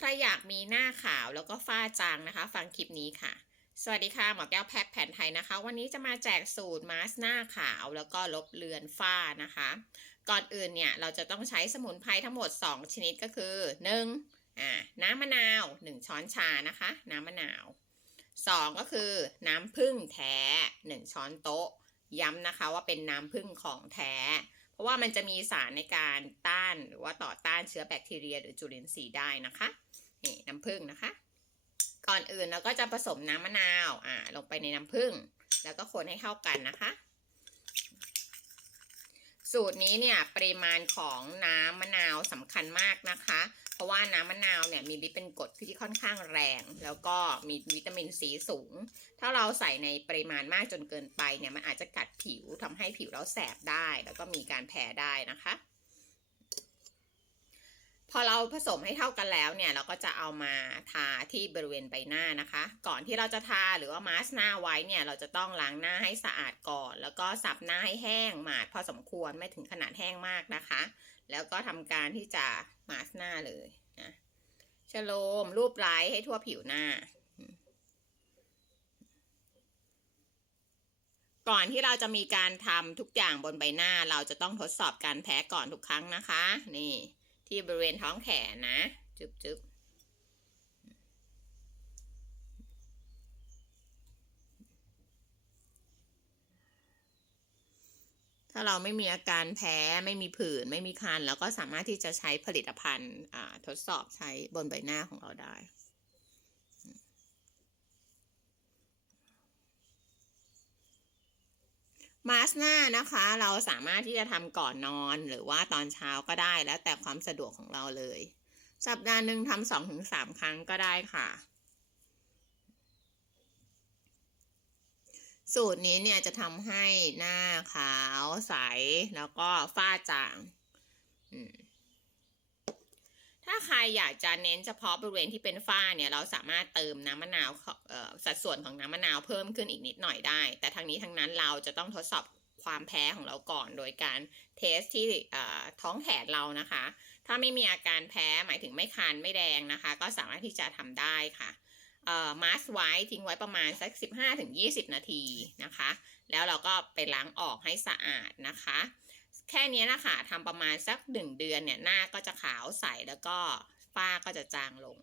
ใครอยากมีหน้าขาวแล้วก็ฝ้าจางนะคะ ฟังคลิปนี้ค่ะ สวัสดีค่ะหมอแก้วแพทย์แผนไทยนะคะ วันนี้จะมาแจกสูตรมาส์หน้าขาวแล้วก็ลบเลือนฝ้านะคะ ก่อนอื่นเนี่ยเราจะต้องใช้สมุนไพรทั้งหมด 2 ชนิดก็คือ 1. อ่าน้ำมะนาว 1 ช้อนชานะคะ น้ำมะนาว 2 ก็คือน้ำผึ้งแท้ 1 ช้อนโต๊ะ ย้ำนะคะว่าเป็นน้ำผึ้งของแท้เพราะว่ามันจะมีสารในการต้านหรือว่าต่อต้านเชื้อแบคทีเรียหรือจุลินทรีย์ได้นะคะ นี่น้ำผึ้งนะคะ ก่อนอื่นเราก็จะผสมน้ำมะนาวอ่าลงไปในน้ำผึ้งแล้วก็คนให้เข้ากันนะคะ สูตรนี้เนี่ยปริมาณของน้ำมะนาวสำคัญมากนะคะ เพราะว่าน้ำมะนาวเนี่ยมีฤทธิ์เป็นกรดที่ค่อนข้างแรง แล้วก็มีวิตามินซีสูง ถ้าเราใส่ในปริมาณมากจนเกินไปเนี่ยมันอาจจะกัดผิวทำให้ผิวเราแสบได้ แล้วก็มีการแพ้ได้นะคะ อเราผสมให้เท่ากันแล้วเนี่ยเราก็จะเอามาทาที่บริเวณใบหน้านะคะ ก่อนที่เราจะทาหรือว่ามาสก์หน้าไว้เนี่ยเราจะต้องล้างหน้าให้สะอาดก่อน แล้วก็สับหน้าให้แห้งหมาดพอสมควรไม่ถึงขนาดแห้งมากนะคะ แล้วก็ทำการที่จะมาสก์หน้าเลยนะชโลมรูปไล้ให้ทั่วผิวหน้าก่อนที่เราจะมีการทำทุกอย่างบนใบหน้า เราจะต้องทดสอบการแพ้ก่อนทุกครั้งนะคะ นี่ ที่บริเวณท้องแขนนะ จุบจุบถ้าเราไม่มีอาการแพ้ไม่มีผื่นไม่มีคันเราก็สามารถที่จะใช้ผลิตภัณฑ์ทดสอบใช้บนใบหน้าของเราได้ มาส์หน้านะคะ เราสามารถที่จะทำก่อนนอนหรือว่าตอนเช้าก็ได้แล้วแต่ความสะดวกของเราเลย สัปดาห์หนึ่งทำสองถึงสามครั้งก็ได้ค่ะ สูตรนี้เนี่ยจะทำให้หน้าขาวใสแล้วก็ฝ้าจาง อืม ใครอยากจะเน้นเฉพาะบริเวณที่เป็นฝ้าเนี่ยเราสามารถเติมน้ำมะนาวสัดส่วนของน้ำมะนาวเพิ่มขึ้นอีกนิดหน่อยได้ แต่ทั้งนี้ทั้งนั้นเราจะต้องทดสอบความแพ้ของเราก่อนโดยการเทสที่ท้องแขนเรานะคะ ถ้าไม่มีอาการแพ้หมายถึงไม่คันไม่แดงนะคะ ก็สามารถที่จะทำได้ค่ะมาสไว้ทิ้งไว้ประมาณสัก 15-20 นาทีนะคะ แล้วเราก็ไปล้างออกให้สะอาดนะคะ แค่นี้นะคะทำประมาณสักหนึ่งเดือนเนี่ยหน้าก็จะขาวใสแล้วก็ฝ้าก็จะจางลง